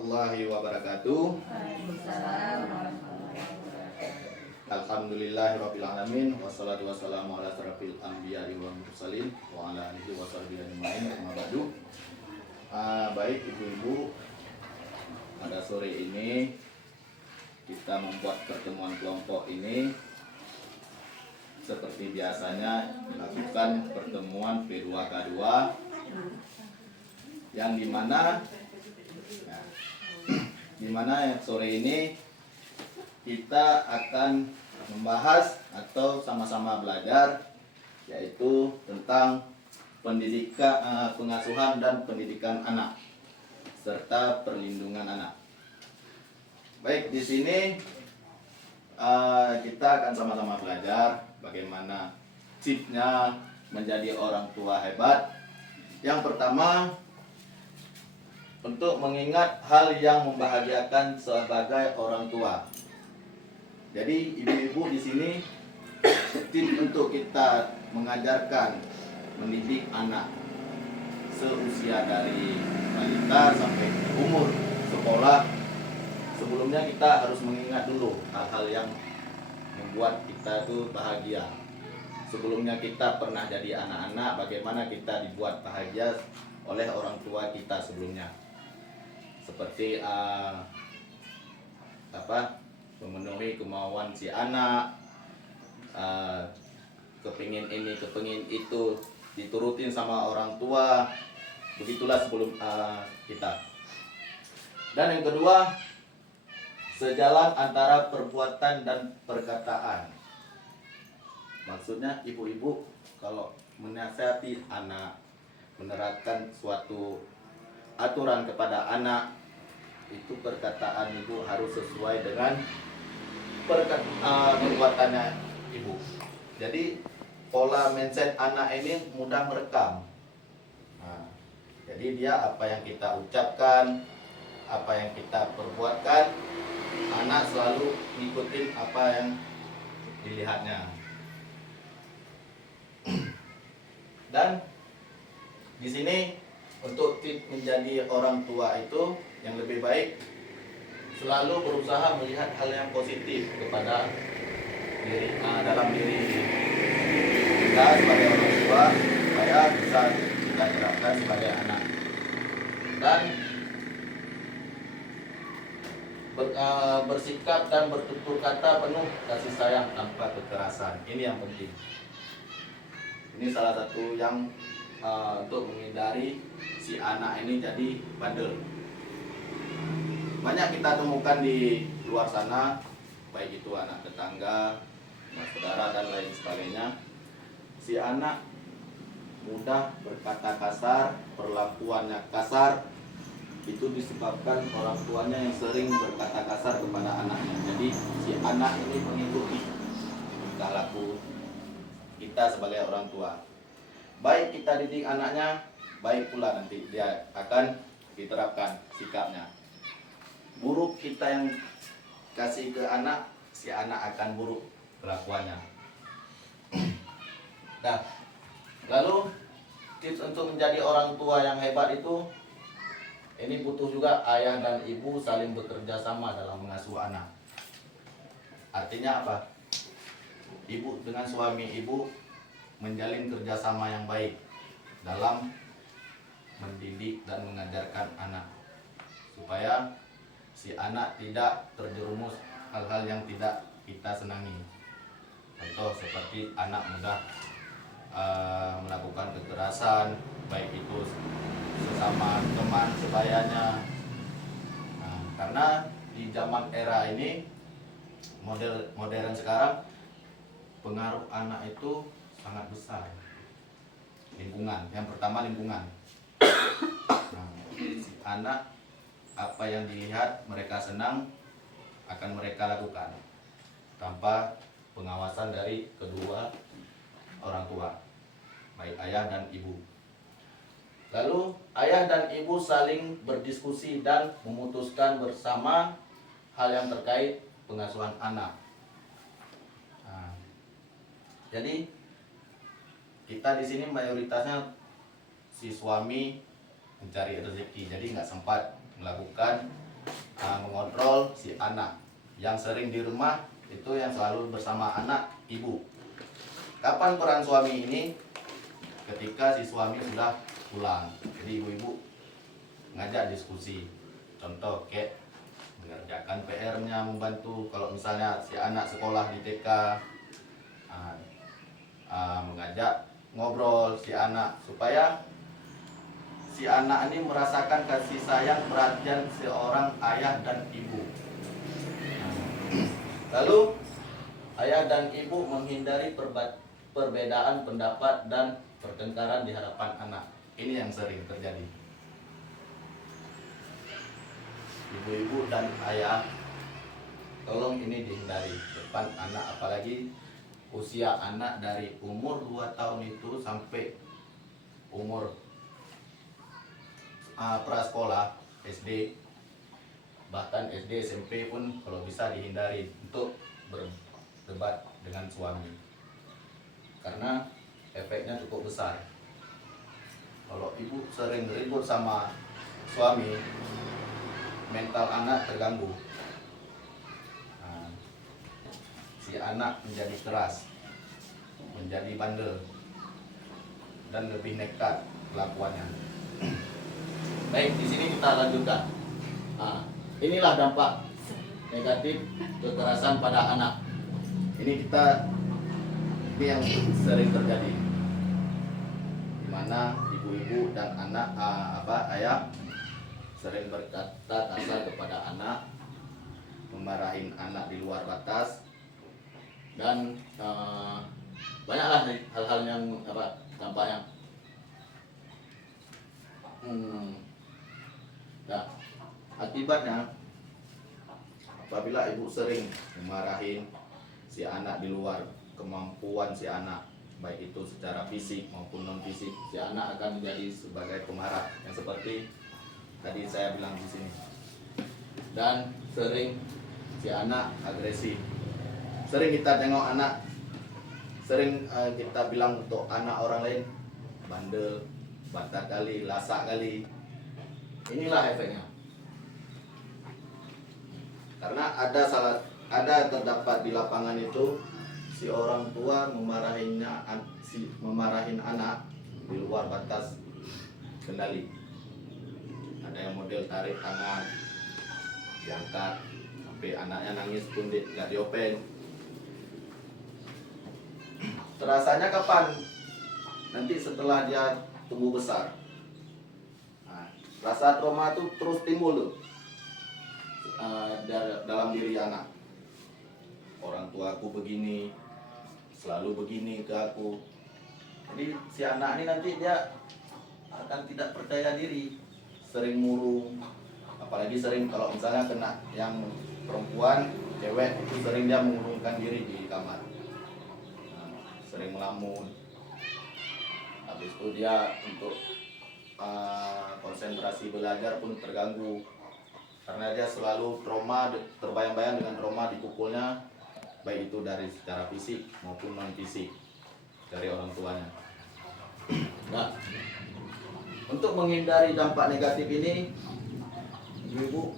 warahmatullahi wabarakatuh. Waalaikumsalam warahmatullahi wabarakatuh. Alhamdulillahirabbil alamin wassalatu wassalamu ala asrofil anbiya'i wal mursalin wa ala alihi washabihi ajmain. Amma ba'du. Baik ibu-ibu, pada sore ini kita membuat pertemuan kelompok ini seperti biasanya melakukan pertemuan P2K2 yang dimana sore ini kita akan membahas atau sama-sama belajar yaitu tentang pendidikan, pengasuhan dan pendidikan anak serta perlindungan anak. Baik, di sini kita akan sama-sama belajar bagaimana tipsnya menjadi orang tua hebat. Yang pertama, untuk mengingat hal yang membahagiakan sebagai orang tua. Jadi ibu-ibu di sini tips untuk kita mengajarkan mendidik anak seusia dari balita sampai umur sekolah. Sebelumnya kita harus mengingat dulu hal-hal yang membuat kita itu bahagia. Sebelumnya kita pernah jadi anak-anak, bagaimana kita dibuat bahagia oleh orang tua kita sebelumnya. Seperti memenuhi kemauan si anak, kepingin ini, kepingin itu, diturutin sama orang tua. Begitulah sebelum kita. Dan yang kedua, sejalan antara perbuatan dan perkataan. Maksudnya ibu-ibu kalau menasihati anak, menerapkan suatu aturan kepada anak, itu perkataan ibu harus sesuai dengan perbuatannya ibu. Jadi pola mindset anak ini mudah merekam. Jadi dia apa yang kita ucapkan, apa yang kita perbuatkan, anak selalu ngikutin apa yang dilihatnya. Dan di sini untuk tips menjadi orang tua itu yang lebih baik selalu berusaha melihat hal yang positif kepada dalam diri kita sebagai orang tua supaya bisa kita terapkan sebagai anak. Dan bersikap dan bertutur kata penuh kasih sayang tanpa kekerasan. Ini yang penting. Ini salah satu yang untuk menghindari si anak ini jadi bandel. Banyak kita temukan di luar sana, baik itu anak tetangga, saudara dan lain sebagainya. Si anak mudah berkata kasar, perlakuannya kasar. Itu disebabkan orang tuanya yang sering berkata kasar kepada anaknya. Jadi si anak ini mengikuti tingkah laku kita sebagai orang tua. Baik kita didik anaknya, baik pula nanti dia akan diterapkan sikapnya. Buruk kita yang kasih ke anak, si anak akan buruk kelakuannya. Nah, lalu tips untuk menjadi orang tua yang hebat itu, ini butuh juga ayah dan ibu saling bekerja sama dalam mengasuh anak. Artinya apa? Ibu dengan suami ibu menjalin kerjasama yang baik dalam mendidik dan mengajarkan anak, supaya si anak tidak terjerumus hal-hal yang tidak kita senangi. Contoh seperti anak mudah melakukan kekerasan, baik itu sesama teman sebayanya. Karena di zaman era ini modern sekarang, pengaruh anak itu sangat besar. Lingkungan, yang pertama lingkungan. Si anak apa yang dilihat mereka senang akan mereka lakukan tanpa pengawasan dari kedua orang tua, baik ayah dan ibu. Lalu ayah dan ibu saling berdiskusi dan memutuskan bersama hal yang terkait pengasuhan anak. Jadi kita di sini mayoritasnya si suami mencari rezeki, jadi nggak sempat melakukan mengontrol si anak. Yang sering di rumah itu yang selalu bersama anak, ibu. Kapan peran suami ini? Ketika si suami sudah pulang. Jadi ibu-ibu ngajak diskusi. Contoh kayak mengerjakan PR-nya, membantu kalau misalnya si anak sekolah di TK, mengajak ngobrol si anak supaya si anak ini merasakan kasih sayang perhatian seorang ayah dan ibu. Lalu ayah dan ibu menghindari perbedaan pendapat dan pertengkaran di hadapan anak. Ini yang sering terjadi. Ibu-ibu dan ayah, tolong ini dihindari depan anak, apalagi usia anak dari umur 2 tahun itu sampai umur prasekolah, SD, bahkan SD, SMP pun kalau bisa dihindari untuk berdebat dengan suami. Karena efeknya cukup besar. Kalau ibu sering ribut sama suami, mental anak terganggu. Si anak menjadi keras, menjadi bandel, dan lebih nekat kelakuannya. Baik, di sini kita lanjutkan. Inilah dampak negatif kekerasan pada anak. Ini yang sering terjadi, di mana ibu-ibu dan anak ayah sering berkata kasar kepada anak, memarahin anak di luar batas, dan banyaklah hal-hal yang dampaknya. Nah, akibatnya apabila ibu sering memarahin si anak di luar kemampuan si anak, baik itu secara fisik maupun non fisik, si anak akan menjadi sebagai pemarah yang seperti tadi saya bilang di sini. Dan sering si anak agresif. Sering kita tengok anak, sering kita bilang untuk anak orang lain bandel, batak kali, lasak kali. Inilah efeknya. Karena ada terdapat di lapangan itu si orang tua memarahin anak di luar batas kendali. Ada yang model tarik tangan, diangkat sampai anaknya nangis pun nggak diopen. Terasanya kapan? Nanti setelah dia tumbuh besar. Rasa trauma itu terus timbul tuh dalam diri anak. Orang tuaku begini, selalu begini ke aku. Jadi si anak ini nanti dia akan tidak percaya diri, sering murung. Apalagi sering kalau misalnya kena yang perempuan, cewek itu sering dia mengurungkan diri di kamar, sering melamun. Habis itu dia untuk konsentrasi belajar pun terganggu karena dia selalu trauma, terbayang-bayang dengan trauma dipukulnya, baik itu dari secara fisik maupun non fisik dari orang tuanya. Nah, untuk menghindari dampak negatif ini, ibu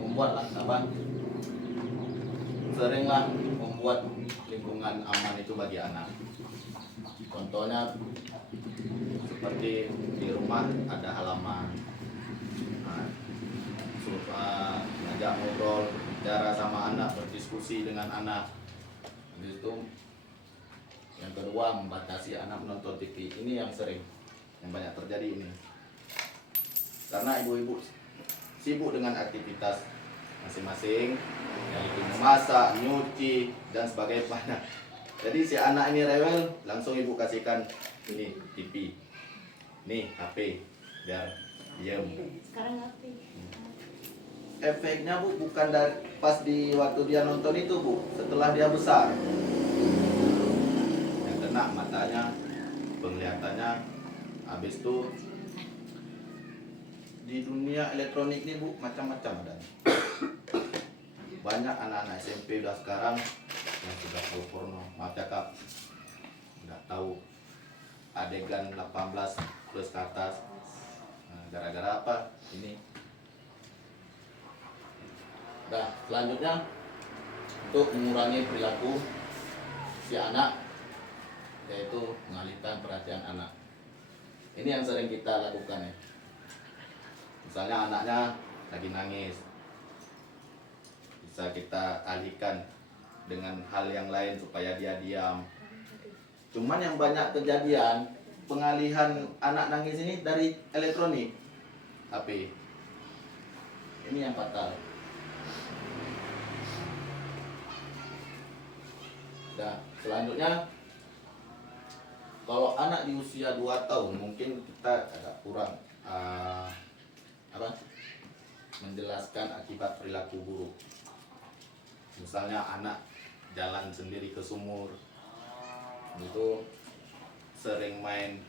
membuatlah seringlah membuat lingkungan aman itu bagi anak. Contohnya seperti di rumah ada halaman, ngajak ngobrol, bicara sama anak, berdiskusi dengan anak. Habis itu yang kedua, membatasi anak menonton TV. Ini yang sering, yang banyak terjadi ini. Karena ibu-ibu sibuk dengan aktivitas masing-masing, yaitu memasak, nyuci, dan sebagainya. Jadi si anak ini rewel, langsung ibu kasihkan ini TV, nih HP, biar diam. Sekarang ngerti. Efeknya bu bukan dari pas di waktu dia nonton itu bu, setelah dia besar, yang kena matanya, penglihatannya. Habis itu di dunia elektronik ini bu macam-macam ada. Banyak anak-anak SMP udah sekarang yang sudah tahu porno, maaf cakap, udah tahu adegan 18 plus ke atas. Gara-gara apa? Ini Nah, selanjutnya untuk mengurangi perilaku si anak, yaitu mengalihkan perhatian anak. Ini yang sering kita lakukan ya. Misalnya anaknya lagi nangis, bisa kita alihkan dengan hal yang lain supaya dia diam. Cuman yang banyak kejadian pengalihan anak nangis ini dari elektronik, HP. Ini yang fatal. Nah, selanjutnya kalau anak di usia 2 tahun mungkin kita agak kurang menjelaskan akibat perilaku buruk. Misalnya anak jalan sendiri ke sumur, itu sering main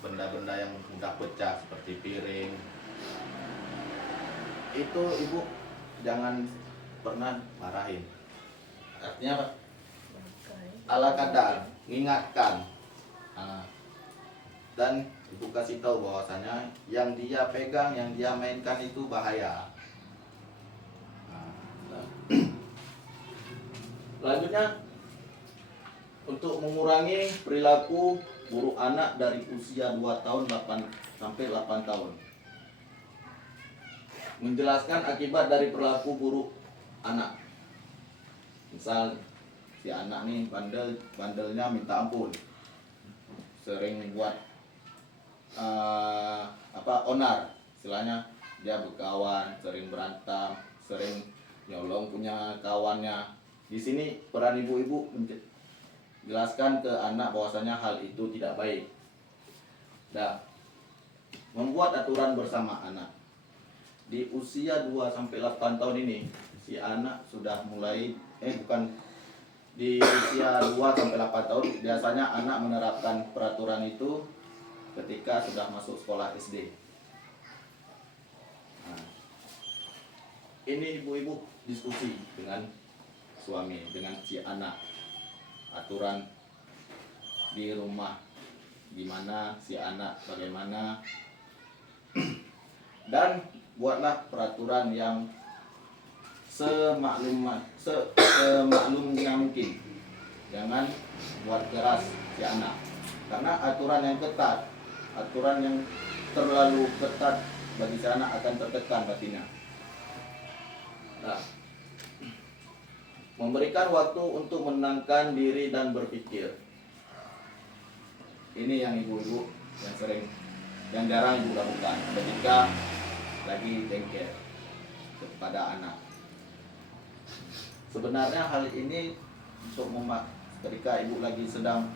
benda-benda yang mudah pecah seperti piring. Itu ibu jangan pernah marahin. Artinya apa? Ala kadar, mengingatkan. Dan ibu kasih tahu bahwasanya yang dia pegang, yang dia mainkan itu bahaya. Selanjutnya, untuk mengurangi perilaku buruk anak dari usia 2 tahun sampai 8 tahun. Menjelaskan akibat dari perilaku buruk anak. Misal si anak nih bandelnya minta ampun, sering buat onar, istilahnya dia berkawan, sering berantem, sering nyolong punya kawannya. Di sini peran ibu-ibu jelaskan ke anak bahwasanya hal itu tidak baik. Nah, membuat aturan bersama anak. Di usia 2 sampai 8 tahun ini si anak sudah mulai di usia 2 sampai 8 tahun biasanya anak menerapkan peraturan itu ketika sudah masuk sekolah SD. Nah, ini ibu-ibu diskusi dengan suami, dengan si anak. Aturan di rumah gimana, si anak bagaimana. Dan buatlah peraturan yang semaklumnya mungkin. Jangan buat keras si anak, karena aturan yang ketat, aturan yang terlalu ketat bagi si anak akan tertekan batinnya. Nah, memberikan waktu untuk menenangkan diri dan berpikir. Ini yang ibu-ibu yang jarang ibu lakukan ketika lagi jengkel kepada anak. Sebenarnya hal ini untuk ketika ibu lagi sedang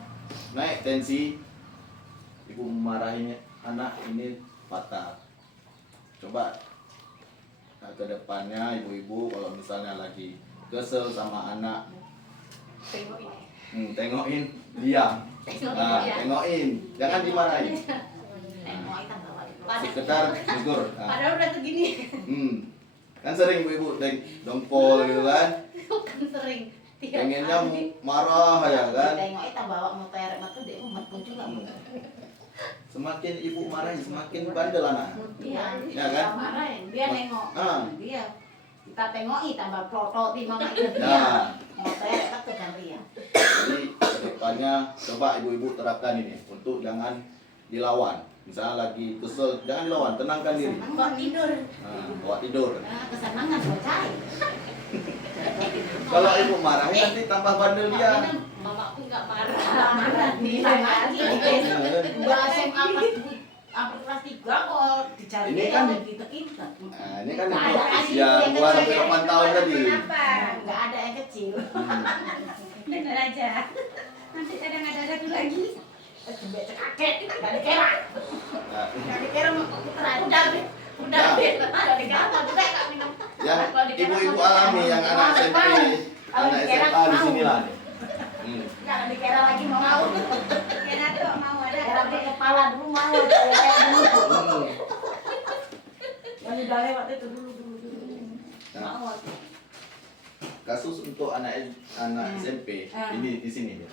naik tensi, ibu memarahin anak, ini fatal. Coba ke depannya ibu-ibu kalau misalnya lagi kesel sama anak, tengokin, diam. Tengokin, jangan dimarahin. Sekedar tegur. Padahal udah segini. Kan sering ibu dongkol gitu kan. Kan sering. Pengennya marah ya kan. Tengok kita bawa motor itu dia umat pun juga. Semakin ibu marahin semakin bandel anak. Iya. Ya kan? Marahin, dia nengok. Dia kita tengoki tambah protot di mama itu dia. Nah, Motor itu kan dia. jadi kedepannya coba ibu-ibu terapkan ini untuk jangan dilawan. Misalnya lagi kesel, jangan dilawan, tenangkan diri. Bawa tidur. Bawa tidur. Kesenangan bocah. Kalau ibu marahin nanti tambah bandel dia. Mama aku nggak marah. Marah dia lagi. Udah SMA kelas 3 kok dicari Ini kan kita. Nah, ini kan usia 2 sampai 8 tahun tadi. Nggak ada yang kecil. Bener aja. Nanti kadang ada satu lagi. Jembek cekakek, nggak dikira. Nah, Nggak dikira mau udah deh. Udah deh. Nggak dikira udah nggak minum. yang ibu-ibu alami yang anak SMP, anak SMA di sinilah nih. Nggak dikira lagi mau. Kira tuh mau ada. Kira di kepala dulu mau. Kayak dulu. Yang udah lewat itu dulu. Nah, Mau. kasus untuk anak SMP ini di sini ya.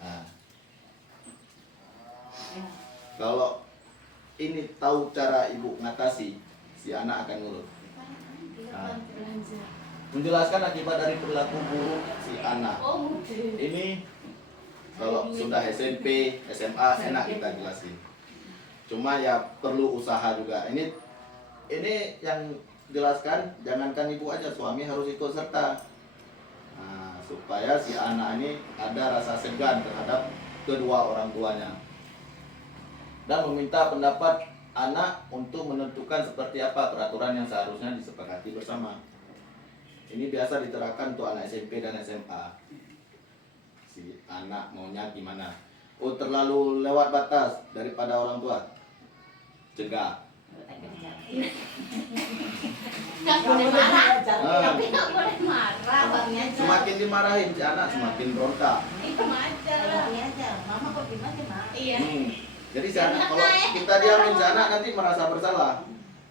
Nah, kalau ini tahu cara ibu ngatasi, si anak akan nurut. menjelaskan akibat dari perilaku buruk si anak. Oh, mudah. Ini kalau sudah SMP, SMA enak kita jelasin. Cuma ya perlu usaha juga. Ini yang jelaskan, jangankan ibu aja, suami harus ikut serta. Nah, supaya si anak ini ada rasa segan terhadap kedua orang tuanya. Dan meminta pendapat anak untuk menentukan seperti apa peraturan yang seharusnya disepakati bersama. Ini biasa diterapkan untuk anak SMP dan SMA. Si anak maunya gimana? Oh, terlalu lewat batas daripada orang tua, cegah. Nggak boleh marah. Ah. Tapi nggak boleh marah, bangnya aja. Semakin dimarahin si anak semakin berontak. Itu aja lah. aja. Mama kok gimana, Ma? Iya. Jadi si anak, kalau kita diamin si anak nanti merasa bersalah.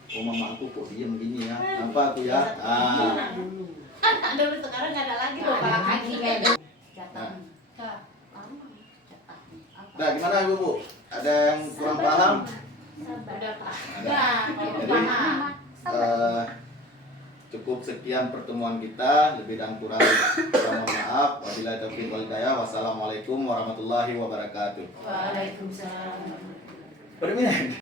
Oh, mama aku kok diem gini ya? Kenapa aku ya? Ah. Anak dulu sekarang nggak ada lagi loh kalau kaki kayak dulu. Jatah. Nah, gimana ibu? Ada yang kurang paham? Udah Pak. Ada. Udah. Jadi, cukup sekian pertemuan kita, lebih dan kurang mohon maaf. Wabillahi taufiq wal hidayah. Wassalamualaikum warahmatullahi wabarakatuh. Waalaikumsalam. Beriman.